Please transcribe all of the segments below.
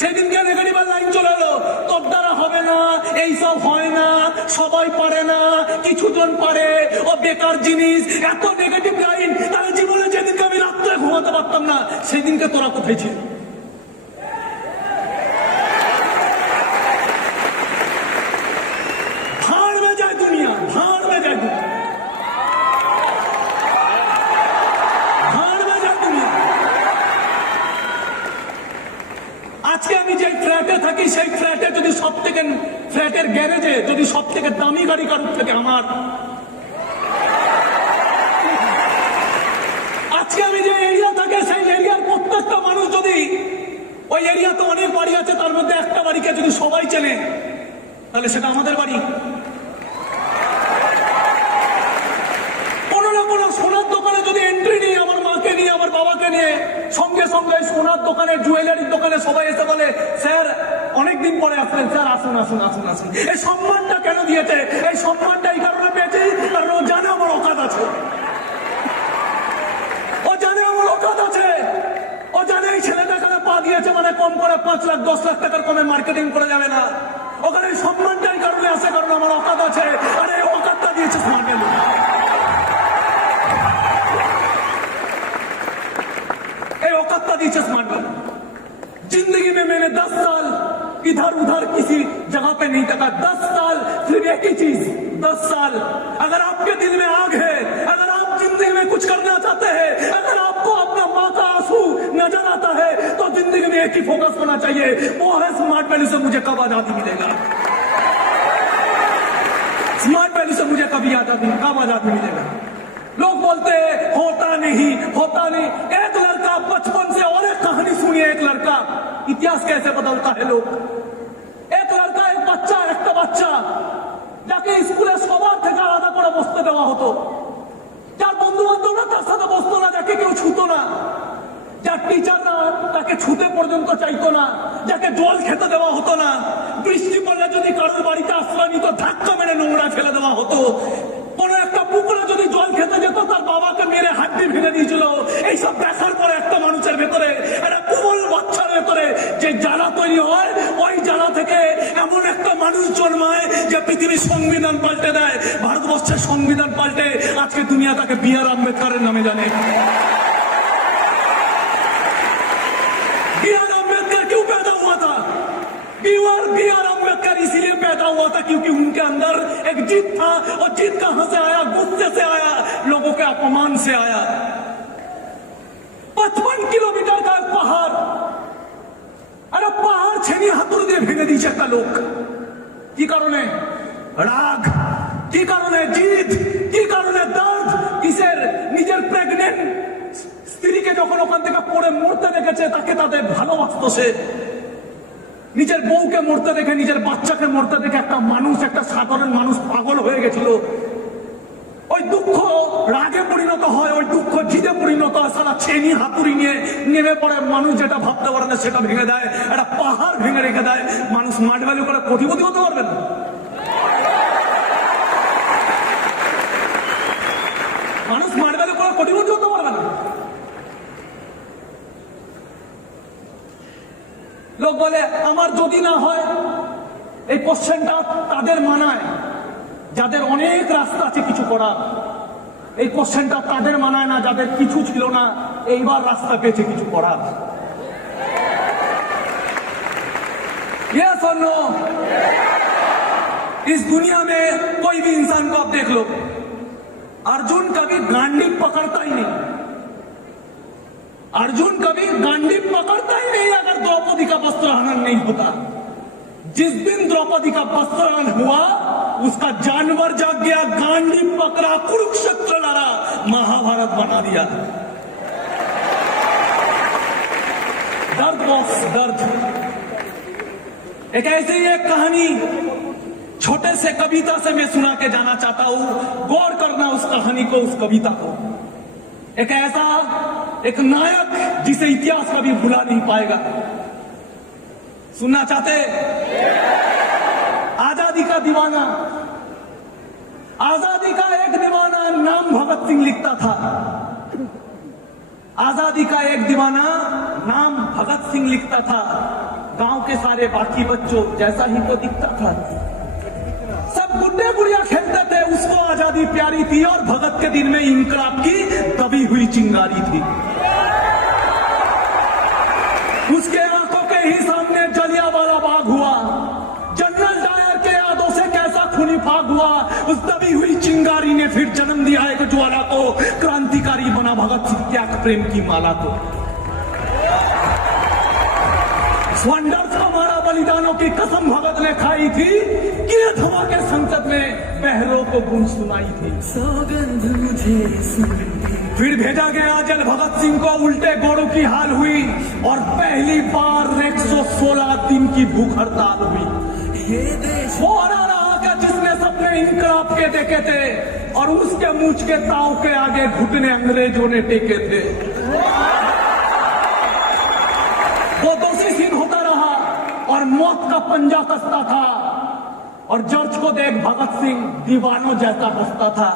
সেদিনকে negative line চলে এলো, তোর দ্বারা হবে না, এইসব হয় না, সবাই পারে না, কিছু জন পারে, ও বেকার জিনিস, এত নেগেটিভ লাইন। তাহলে জীবনে যেদিনকে আমি রাত্রে ঘুমাতে পারতাম না, সেদিনকে তোরা কোথায় ছিল? ভাড় में जाए दुनिया, भाड़ में जाए दुनिया, भाड़ में जाए दुनिया। আজকে আমি যে ফ্ল্যাটে থাকি, সেই ফ্ল্যাটে যদি সব থেকে, ফ্ল্যাটের গ্যারেজে যদি সব থেকে দামি গাড়ি কারোর থেকে আমার, আজকে আমি যে এরিয়া থাকে, সেই এরিয়ার প্রত্যেকটা মানুষ যদি, ওই এরিয়াতে অনেক বাড়ি আছে, তার মধ্যে একটা বাড়িকে যদি সবাই চেনে, তাহলে সেটা আমাদের বাড়ি। কোনো না কোনো সোনার দোকানে যদি এন্ট্রি নিয়ে, আমার মাকে নিয়ে, আমার বাবাকে নিয়ে, সঙ্গে সঙ্গে সোনার দোকানে, জুয়েলারির দোকানে সবাই এসে বলে, স্যার অনেকদিন পরে আসলেন, স্যার আসুন আসুন আসুন আসুন। এই সম্মানটা কেন দিয়েছে? এই সম্মানটা এই কারণে পেয়েছে, কারণ ও জানে আমার অকাত আছে, ও জানে আমার অকাত আছে, ও জানে এই ছেলেটা এখানে পা দিয়েছে মানে কম করে 5 লাখ 10 লাখ টাকার কমে মার্কেটিং করে যাবে না। ওখানে এই সম্মানটা এই কারণে আসে, কারণ আমার অকাত আছে, আর এই অকাতটা দিয়েছে স্মার্ট ভ্যালু। जिंदगी में मैंने 10 साल इधर उधर किसी जगह पे नहीं तका, 10 साल सिर्फ एक ही चीज, 10 साल। अगर आपके दिल में आग है, अगर आप जिंदगी में कुछ करना चाहते हैं, अगर आपको अपना माँ का आंसू नजर आता है, तो जिंदगी में एक ही फोकस होना चाहिए, वो है स्मार्ट वैल्यू से मुझे कब आजादी मिलेगा, स्मार्ट वैल्यू से मुझे कब आजादी मिलेगा। लोग बोलते हैं होता नहीं, होता नहीं। एक लड़का बचपन से, और एक कहानी सुनिए, एक लड़का, इतिहास कैसे बदलता है लोग। एक लड़का, एक बच्चा, একটা বাচ্চা যাকে স্কুলে সবার থেকে আলাদা করে বসতে দেওয়া হতো, যার বন্ধু বান্ধবরা তার সাথে বসতো না, যাকে কেউ ছুতো না, যার টিচাররা তাকে ছুতে পর্যন্ত চাইতো না, যাকে জল খেতে দেওয়া হতো না, বৃষ্টি পড়লে যদি কারোর বাড়িতে আশ্রয় নিত ধাক্কা মেরে নোংরা ফেলে দেওয়া হতো, কোন একটা পুকুরে যদি জল খেতে যেত তার বাবাকে মেরে হাড্ডি ভেঙে দিয়েছিল। এইসব দেখার পরে একটা মানুষের ভেতরে, একটা কোমল বাচ্চার ভেতরে যে জ্বালা তৈরি হয়, ওই জ্বালা থেকে এমন একটা মানুষ জন্মায় যে পৃথিবীর সংবিধান পাল্টে দেয়। ভারতবর্ষের সংবিধান পাল্টে আজকে দুনিয়া তাকে বি.আর. আম্বেদকরের নামে জানে। बी.आर. अम्बेडकर क्यों पैदा हुआ था? बी.आर. अम्बेडकर इसीलिए पैदा हुआ था क्योंकि उनके अंदर एक जिद था, और जिद कहां से आया? गुस्से से आया, लोगों के अपमान से आया। 55 किलोमीटर का एक पहाड़, अरे पहाड़ छेनी हाथुर দিয়ে ভেঙে দিয়েছে একটা লোক। কি কারণে? রাগ। কি কারণে? জিদ। কি কারণে? দর্দ। কিসের? নিজের প্রেগনেন্ট স্ত্রীকে যখন ওখান থেকে পড়ে মরতে দেখেছে, তাকে তাদের ভালোবাসতো সে। নিজের বউকে মরতে দেখে, নিজের বাচ্চাকে মরতে দেখে একটা মানুষ, একটা সাধারণ মানুষ পাগল হয়ে গেছিল। ওই দুঃখ রাগে পরিণত হয়, ওই দুঃখ জিদে পরিণত হয়, সারা ছেনি হাতুড়ি নিয়ে নেমে পড়ে। মানুষ যেটা ভাবতে পারে না সেটা ভেঙে দেয়, একটা পাহাড় ভেঙে রেখে দেয়। মানুষ স্মার্ট ভ্যালু করে কোটিপতি হতে পারবে না। মানুষ স্মার্ট ভ্যালু করে কোটিপতি হতে পারবে না। লোক বলে আমার যদি না হয়, এই কোশ্চেনটা তাদের মানায় যাদের অনেক রাস্তা আছে কিছু করার। এই কোশ্চেনটা তাদের মানায় না যাদের কিছু ছিল না, এইবার রাস্তা পেয়েছে কিছু করার। यस और नो? इस दुनिया में कोई भी इंसान को आप देख लो, अर्जुन कभी गांडी पकड़ता ही नहीं। अर्जुन कभी गांडी पकड़ता ही नहीं अगर द्रौपदी का वस्त्रहरण नहीं होता। जिस दिन द्रौपदी का वस्त्रहरण हुआ, उसका जानवर जाग गया, गांडी पकड़ा, कुरुक्षेत्र लड़ा, महाभारत बना दिया। दर्द बॉस, दर्द। एक ऐसी एक कहानी छोटे से कविता से मैं सुना के जाना चाहता हूं। गौर करना उस कहानी को, उस कविता को। एक ऐसा एक नायक जिसे इतिहास कभी भुला नहीं पाएगा। सुनना चाहते? आजादी का दीवाना। आजादी का एक दीवाना नाम भगत सिंह लिखता था। आजादी का एक दीवाना नाम भगत सिंह लिखता था। गांव के सारे बाकी बच्चों जैसा ही तो दिखता था। सब गुड्डे गुड़िया खेलते थे, उसको आजादी प्यारी थी और भगत के दिन में इंकलाब की दबी हुई चिंगारी थी। उसके आंखों के ही सामने जलियांवाला बाग हुआ, जनरल डायर के यादों से कैसा खूनी फाग हुआ। उस दबी हुई चिंगारी ने फिर जन्म दिया एक ज्वाला को, क्रांतिकारी बना भगत सिंह त्याग प्रेम की माला को। वंडर्स हमारा बलिदानों की कसम भगत ने खाई थी, किए धमाके संसद में बहरों को गूंज सुनाई थी। सौगंध मुझे फिर भेजा गया जल भगत सिंह को, उल्टे घोड़ों की हाल हुई और पहली बार 116 दिन की भूख हड़ताल हुई। ये देश वो रहा क्या जिसने सपने इंकलाब के देखे थे और उसके मूंछ के ताव के आगे घुटने अंग्रेजों ने टेके थे। वो दोषी सिद्ध होता रहा और मौत का पंजा कसता था और जज को देख भगत सिंह दीवानों जैसा बसता था।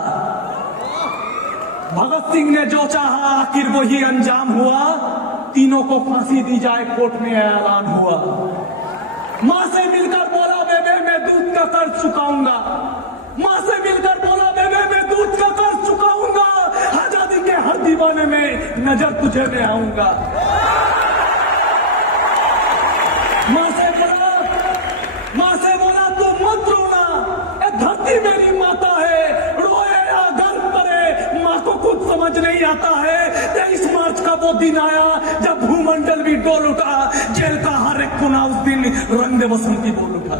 भगत सिंह ने जो चाहा आखिर वही अंजाम हुआ, तीनों को फांसी दी जाए कोर्ट में ऐलान हुआ। मां से मिलकर बोला बेबे मैं दूध का कर्ज चुकाऊंगा, मां से मिलकर बोला बेबे मैं दूध का कर्ज चुकाऊंगा, आजादी के हर दीवाने में नजर तुझे में आऊंगा। मां से बोला तू मत रोना, ये धरती मेरी माता है, रोए या गर्व करे मां को कुछ समझ नहीं आता है। 23 मार्च का वो दिन आया जब भूमंडल भी डोल उठा, जेल का हर एक कोना उस दिन रंग बसंती बोल उठा।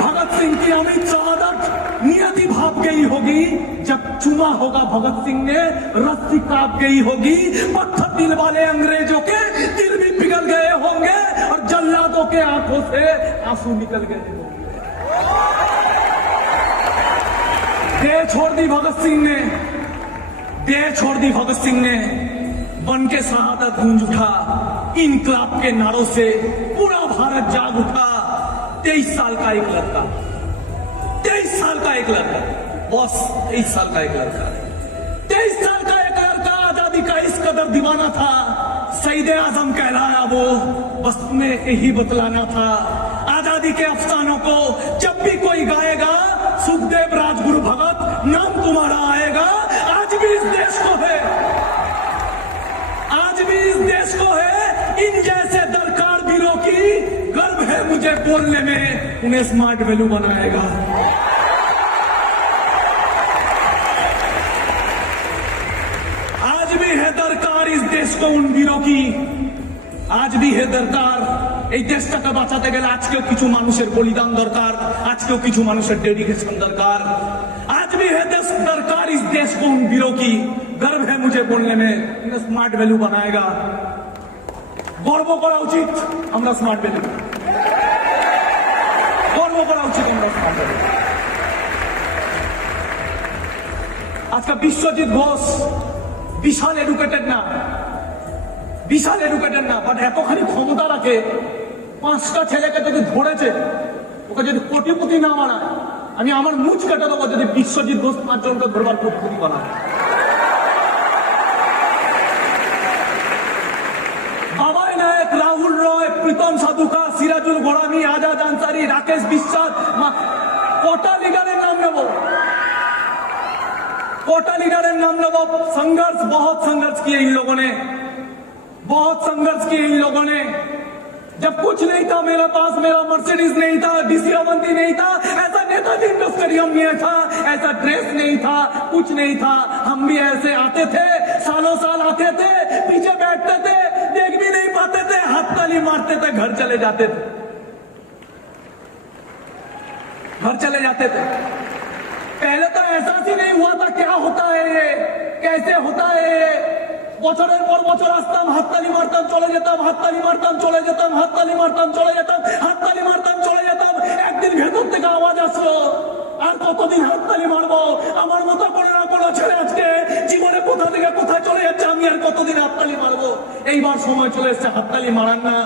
भगत सिंह की अमित शहादत नियति भाप गई होगी, जब चुमा होगा भगत सिंह ने रस्सी कांप गई होगी। पत्थर दिल वाले अंग्रेजों के दिल भी पिघल गए होंगे और जल्लादों के आंखों से आंसू निकल गए होंगे। देह छोड़ दी भगत सिंह ने, देह छोड़ दी भगत सिंह ने, बन के शहादत गूंज उठा। इंकलाब के नारों से पूरा भारत जाग उठा। 23 साल का एक लड़का, 23 साल का एक लड़का, बॉस 23 साल का एक लड़का, 23 साल का एक लड़का आजादी का इस कदर दीवाना था। शहीद आजम कहलाया वो, बस तुम्हें यही बतलाना था। आजादी के अफसानों को जब भी कोई गाएगा, सुखदेव राजगुरु भगत नाम तुम्हारा आएगा। आज भी इस देश को है, आज भी इस देश को है इन जैसे दरकार वीरों की गर्व है मुझे बोलने में, उन्हें स्मार्ट वैल्यू बनाएगा। आज भी है दरकार इस देश को उन वीरों की, आज भी है दरकार এই দেশটাকে বাঁচাতে গেলে আজকেও কিছু মানুষের বলিদান দরকার, আজকেও কিছু মানুষের ডেডিকেশন দরকার। आज भी है देश दरकार इस देश को उन वीरों की गर्व है मुझे बोलने में, इन्हें स्मार्ट वैल्यू बनाएगा। গর্ব করা উচিত আমরা স্মার্ট ভ্যালু, গর্ব করা উচিত আমরা স্মার্ট ভ্যালু। আজকে বিশ্বজিৎ ঘোষ বিশাল এডুকেটেড না, বিশাল এডুকেটেড না, বাট এতখানি ক্ষমতা রাখে, 5টা ছেলেকে যদি ধরেছে, ওকে যদি কোটিপতি না বানায়, আমি আমার মুখ কেটে দেবো যদি বিশ্বজিৎ ঘোষ 5 জনকে ধরবার কোটিপতি বানায়। বাবাই নায়ক, রাহুল রয়, প্রীতম সাধুকা, সিরাজুল গোড়ামি, আজাদ আনসারি, রাকেশ বিশ্বাস, কটা লিডারের নাম নেব, कोटा लीडर नाम लो। संघर्ष, बहुत संघर्ष किए इन लोगों ने, बहुत संघर्ष किए इन लोगों ने। जब कुछ नहीं था मेरे पास, मेरा मर्सिडीज नहीं था, डीसी अवंती नहीं था, ऐसा नेताजी स्टेडियम नहीं था, ऐसा ड्रेस नहीं था, कुछ नहीं था। हम भी ऐसे आते थे, सालों साल आते थे, पीछे बैठते थे, देख भी नहीं पाते थे, हाथ ताली मारते थे, घर चले जाते थे, घर चले जाते थे। पहले तो एहसास ही नहीं हुआ था क्या होता है ये, कैसे होता है ये। বছরের পর বছর আসতাম, হাততালি মারতাম, চলে যেতাম, হাততালি মারতাম, চলে যেতাম, হাততালি মারতাম, চলে যেতাম, হাততালি মারতাম, চলে যেতাম। একদিন ভেতর থেকে আওয়াজ আসলো, আর কতদিন হাততালি মারবো, আমার মতো কোনো না কোনো ছেলে আজকে জীবনে কোথা থেকে কোথায় চলে যাচ্ছে, আমি আর কতদিন হাততালি মারবো। এইবার সময় চলে এসছে হাততালি মারার না,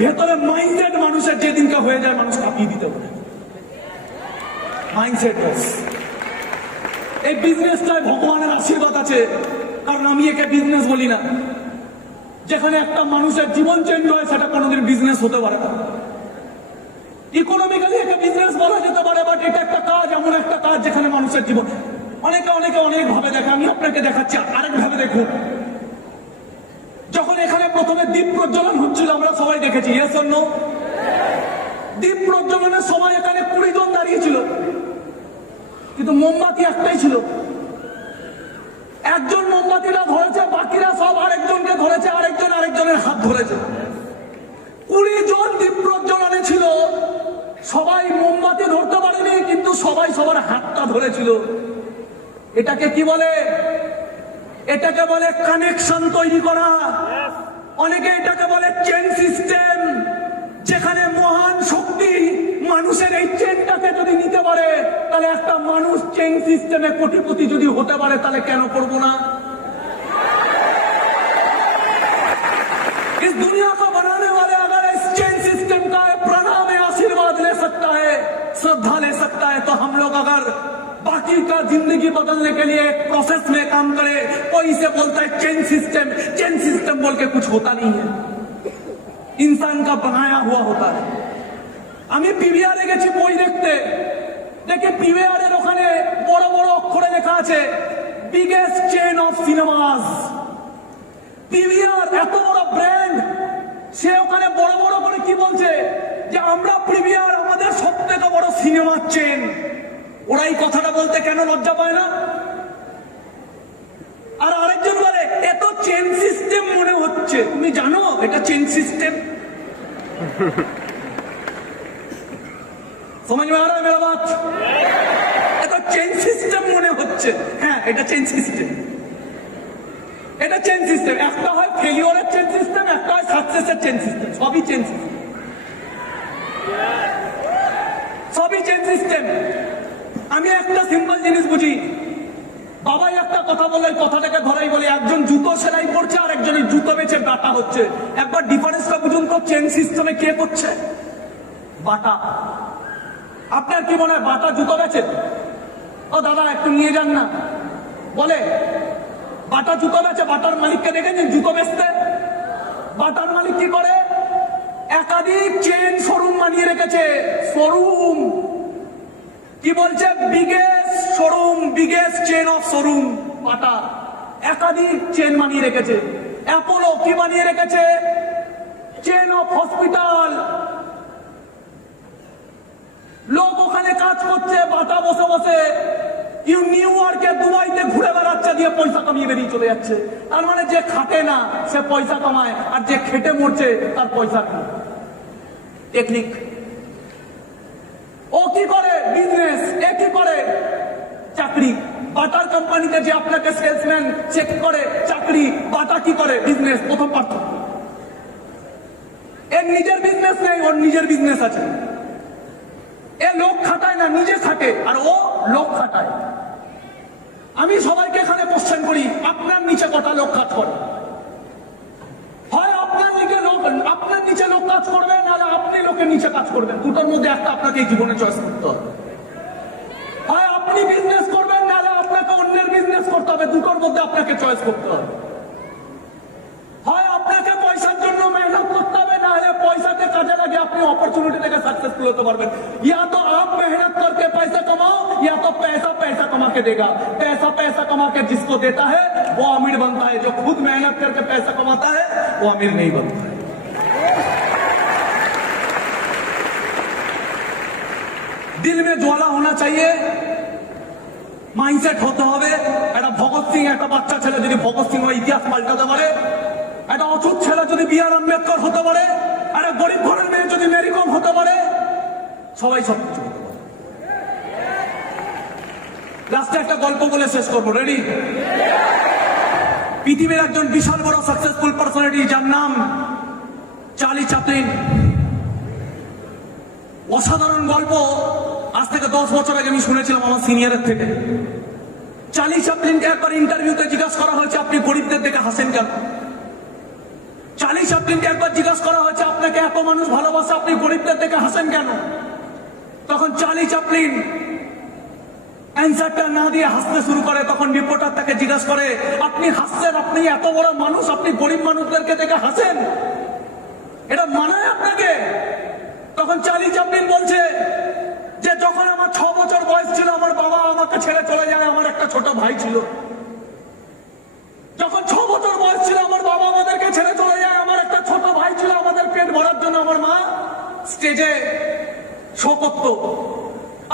ভেতরে মাইন্ডসেট মানুষের যেদিনকে হয়ে যায় মানুষ কাঁপিয়ে দিতে পারে। মাইন্ডসেট এই বিজনেসটায় ভগবানের আশীর্বাদ আছে, কারণ আমি একে বিজনেস বলি না। যেখানে একটা মানুষের জীবন চেঞ্জ হয় সেটা কোনোদিন বিজনেস হতে পারে না। ইকোনমিক্যালি একটা বিজনেস বলা যেতে পারে, বাট এটা একটা কাজ, এমন একটা কাজ যেখানে মানুষের জীবন অনেকে অনেক ভাবে দেখে। আমি আপনাকে দেখাচ্ছি আরেক ভাবে দেখুন। যখন এখানে প্রথমে দ্বীপ প্রজ্বলন হচ্ছিল আমরা সবাই দেখেছি, ইয়েস অর নো? দ্বীপ প্রজ্বলনের সময় এখানে 20 জন দাঁড়িয়েছিল, কিন্তু মোমবাতি একটাই ছিল। একজন মোমবাতিটা ধরেছে, বাকিরা সব আরেকজনকে ধরেছে, আরেকজন আরেকজনের হাত ধরেছে। 20 জন দ্বীপ প্রজ্বলনে ছিল, সবাই মোমবাতি ধরতে পারেনি, কিন্তু সবাই সবার হাতটা ধরেছিল। এটাকে কি বলে? এটাকে বলে কানেকশন তৈরি করা। অনেকে এটাকে বলে চেন সিস্টেম, যেখানে মহান শক্তি মানুষের এই চেনটাকে যদি নিতে পারে, তাহলে একটা মানুষ চেন সিস্টেমে কোটিপতি যদি হতে পারে, তাহলে কেন করবো না? इस दुनिया को बनाने वाले अगर इस चेन सिस्टम का प्रणाम में आशीर्वाद ले सकता है, श्रद्धा ले सकता है, तो हम लोग अगर बाकी का जिंदगी बदलने के लिए एक प्रोसेस में काम करे, कोई इसे बोलता है चेन सिस्टम बोल के कुछ होता नहीं है, इंसान का बनाया हुआ होता है। আমি পিভিআরে গেছি বই দেখতে, দেখে পিভিআরের ওখানে বড় বড় অক্ষরে লেখা আছে biggest chain of cinemas. PVR এত বড় ব্র্যান্ড, সে ওখানে বড় বড় করে কি বলছে যে আমরা পিভিআর আমাদের সবথেকে বড় সিনেমার চেন। ওরা এই কথাটা বলতে কেন লজ্জা পায় না? আর আরেকজন বলে এত চেন সিস্টেম মনে হচ্ছে। তুমি জানো এটা চেন সিস্টেম? समझ में आ रहा है मेरा बात? এটা চেন সিস্টেম মনে হচ্ছে। হ্যাঁ, এটা চেন সিস্টেম। এটা চেন সিস্টেম। একটা হয় ফেলিওরের চেন সিস্টেম, একটা হয় সাকসেসের চেন সিস্টেম। সবই চেন সিস্টেম, সবই চেন সিস্টেম। আমি একটা সিম্পল জিনিস বুঝি। বাবাই একটা কথা বলে, কথাটাকে ধরাই বলে, একজন জুতো সেলাই করছে আর একজনের জুতো বেচে বাটা হচ্ছে। একবার ডিফারেন্সটা বুঝুন তো, চেন সিস্টেমে কে করছে? বাটা। আপনার কি মনে হয় বাটা জুতো বেচে? ও দাদা একটু নিয়ে যান না, বলে বাটা জুতো বেচে। বাটার মালিককে দেখেছেন জুতো বেচতে? বাটার মালিক কি করে? একাধিক চেন শোরুম বানিয়ে রেখেছে। শোরুম কি বলছে? Biggest showroom, biggest chain of showroom. Bata একাধিক চেন বানিয়ে রেখেছে। অ্যাপোলো কি বানিয়ে রেখেছে? Chain of hospital. লোক ওখানে কাজ করছে, বাটা বসে বসে নিউ ইয়র্কে, দুবাইতে ঘুরে বেড়াচ্ছে, দিয়ে পয়সা কামিয়ে বেরিয়ে চলে যাচ্ছে। তার মানে যে খাটে না সে পয়সা কামায়, আর যে খেটে মরছে তার পয়সা নেই। টেকনিক। ও কি করে? বিজনেস। এ কি করে? চাকরি। বাটার কোম্পানিতে যে আপনাকে সেলসম্যান চেক করে চাকরি, বাটা কি করে? বিজনেস। প্রথম পার্থক্য। এর নিজের বিজনেস নেই, ওর নিজের বিজনেস আছে। এ লোক খাটায় না, নিজে খাটে, আর ও লোক খাটায়। আমি সবাইকে এখানে কোশ্চেন করি, আপনার নিচে কটা লোক কাজ করে? হয় আপনার নিচে লোক কাজ করবে, নাহলে আপনি লোকের নিচে কাজ করবেন। দুটোর মধ্যে একটা আপনাকে জীবনে চয়েস করতে হবে। হয় আপনি বিজনেস করবেন, নাহলে আপনাকে অন্যের বিজনেস করতে হবে। দুটোর মধ্যে আপনাকে চয়েস করতে হবে। হয় আপনাকে পয়সার জন্য মেহনত করতে হবে, নাহলে পয়সাকে কাজে লাগে আপনি अपॉर्चुनिटी থেকে सक्सेसफुल होते পারবেন। या तो आप मेहनत करके पैसा कमाओ, या तो पैसा पैसा कमा के देगा। पैसा पैसा कमा के जिसको देता है वो अमीर बनता है, जो खुद मेहनत करके पैसा कमाता है वो अमीर नहीं बनता है। दिल में ज्वाला होना चाहिए, মাইন্ডসেট হতে হবে। একটা ভগৎ সিং, একটা বাচ্চা ছেলে যদি ভগৎ সিং হয়ে ইতিহাস পাল্টাতে পারে, একটা অচুত ছেলে যদি বি.আর. আম্বেদকর হতে পারে, একটা গরিব ঘরের মেয়ে যদি মেরি কম হতে পারে, সবাই সবকিছু হতে পারে। লাস্টে একটা গল্প বলে শেষ করবো। রেডি? পৃথিবীর একজন বিশাল বড় সাকসেসফুল পার্সোনালিটি, যার নাম চার্লি চ্যাপলিন। অসাধারণ গল্প। আজ থেকে 10 বছর আগে আমি শুনেছিলাম আমার সিনিয়রের থেকে। চার্লি চ্যাপলিনকে একবার ইন্টারভিউতে জিজ্ঞাসা করা হয়েছে, আপনি গরিবদের দেখে হাসেন কেন? চার্লি চ্যাপলিনকে একবার জিজ্ঞাসা করা হয়েছে, আপনাকে এত মানুষ ভালোবাসে, আপনি গরিবদের দেখে হাসেন কেন? তখন চার্লি চ্যাপলিন অ্যান্সারটা না দিয়ে হাসতে শুরু করে, তখন রিপোর্টার তাকে জিজ্ঞাসা করে, আপনি হাসছেন, আপনি এত বড় মানুষ, আপনি গরিব মানুষদেরকে দেখে হাসেন, এটা মানায় আপনাকে? তখন চার্লি চ্যাপলিন বলছে যে যখন আমার 6 বছর বয়স ছিল, আমার বাবা আমাকে ছেড়ে চলে যায়, আমার একটা ছোট ভাই ছিল। যখন 6 বছর বয়স ছিল, আমার বাবা আমাদেরকে ছেড়ে চলে যায়, আমার একটা ছোট ভাই ছিল, আমাদের পেট ভরার জন্য আমার মা স্টেজে শো করত।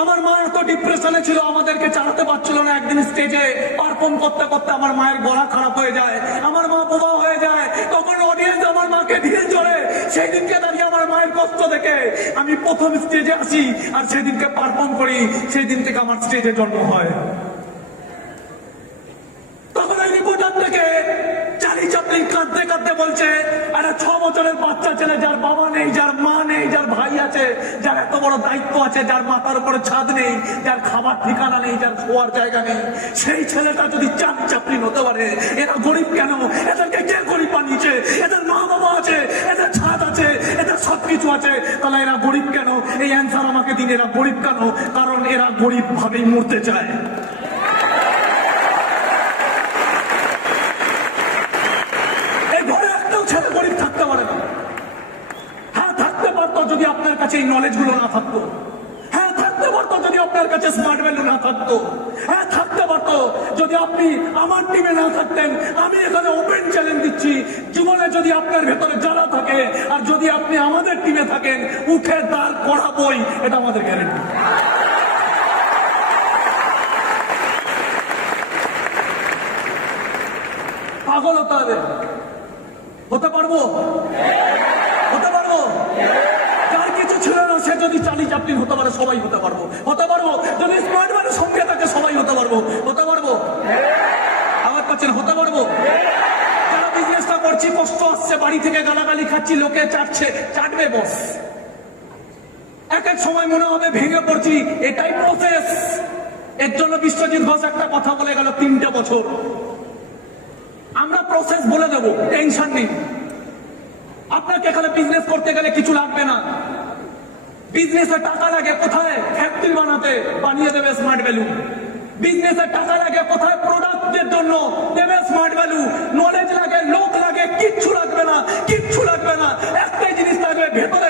আমার মা এত ডিপ্রেশনে ছিল, আমাদেরকে চালাতে পারছিল না। একদিন স্টেজে পারফর্ম করতে করতে আমার মায়ের গলা খারাপ হয়ে যায়, আমার মা বোবা হয়ে যায়। তখন অডিয়েন্স আমার মাকে ঢিল চড়ে। সেই দিনকে দাঁড়িয়ে আমার মায়ের কষ্ট দেখে আমি প্রথম স্টেজে আসি, আর সেদিনকে পারফর্ম করি। সেই দিন থেকে আমার স্টেজে জন্ম হয়। তখন ওই রিপোর্টার থেকে চার্লি চ্যাপলিন কাঁদতে কাঁদতে বলছে, একটা 6 বছরের বাচ্চা ছেলে, যার বাবা নেই, যার মা নেই, যার ভাই আছে, যার এত বড় দায়িত্ব আছে, যার মাথার উপরে ছাদ নেই, যার খাবার ঠিকানা নেই, যার শোয়ার জায়গা নেই, সেই ছেলেটা যদি চার্লি চ্যাপলিন হতে পারে, এরা গরিব কেন? এদেরকে কে গরিব বানিয়েছে? এদের মা বাবা আছে, এদের ছাদ আছে, এদের সবকিছু আছে, তাহলে এরা গরিব কেন? এই অ্যান্সার আমাকে দিন, এরা গরিব কেন? কারণ এরা গরিব ভাবেই মরতে চায়। ছেলে গরিব থাকতে পারে না। হ্যাঁ, থাকতে পারতো যদি আপনার কাছে এই নলেজ গুলো না থাকতো। হ্যাঁ, থাকতে পারতো যদি আপনার কাছে স্মার্ট ভ্যালু না থাকতো। হ্যাঁ, থাকতে পারতো যদি আপনি আমার টিমে না থাকতেন। আমি এখানে ওপেন চ্যালেঞ্জ দিচ্ছি, জীবনে যদি আপনার ভেতরে জ্বালা থাকে, আর যদি আপনি আমাদের টিমে থাকেন, উঠে দাঁড় করাবোই, এটা আমাদের গ্যারেন্টি। পাগল হতে হবে। হতে পারবো? হতে পারবো? যার কিছু ছিল না, সে যদি চার্লি চ্যাপলিন হতে পারে, সবাই হতে পারবো। হতে পারবো যদি স্মার্ট ভ্যালু সঙ্গে থাকে, সবাই হতে পারবো। হতে পারবো? আমার পাচ্ছেন, হতে পারবো? যারা বিজনেসটা করছি, কষ্ট আসছে, বাড়ি থেকে গালাগালি খাচ্ছি, লোকে চাটছে, চাটবে বস। এক এক সময় মনে হবে ভেঙে পড়ছি, এটাই প্রসেস। এর জন্য বিশ্বজিৎ ঘোষ একটা কথা বলে গেল 3টে বছর। আমরা প্রসেস বলে দেবো, টেনশন নেই। আপনাকে এখানে বিজনেস করতে গেলে কিছু লাগবে না। বিজনেসে টাকা লাগে কোথায়? ফ্যাক্টরি বানাতে, বানিয়ে দেবে স্মার্ট ভ্যালু। বিজনেসে টাকা লাগে কোথায়? প্রোডাক্টের জন্য, দেবে স্মার্ট ভ্যালু। নলেজ লাগে, লোক লাগে, কিচ্ছু লাগবে না, কিচ্ছু লাগবে না। একটাই জিনিস লাগবে, ভেতরে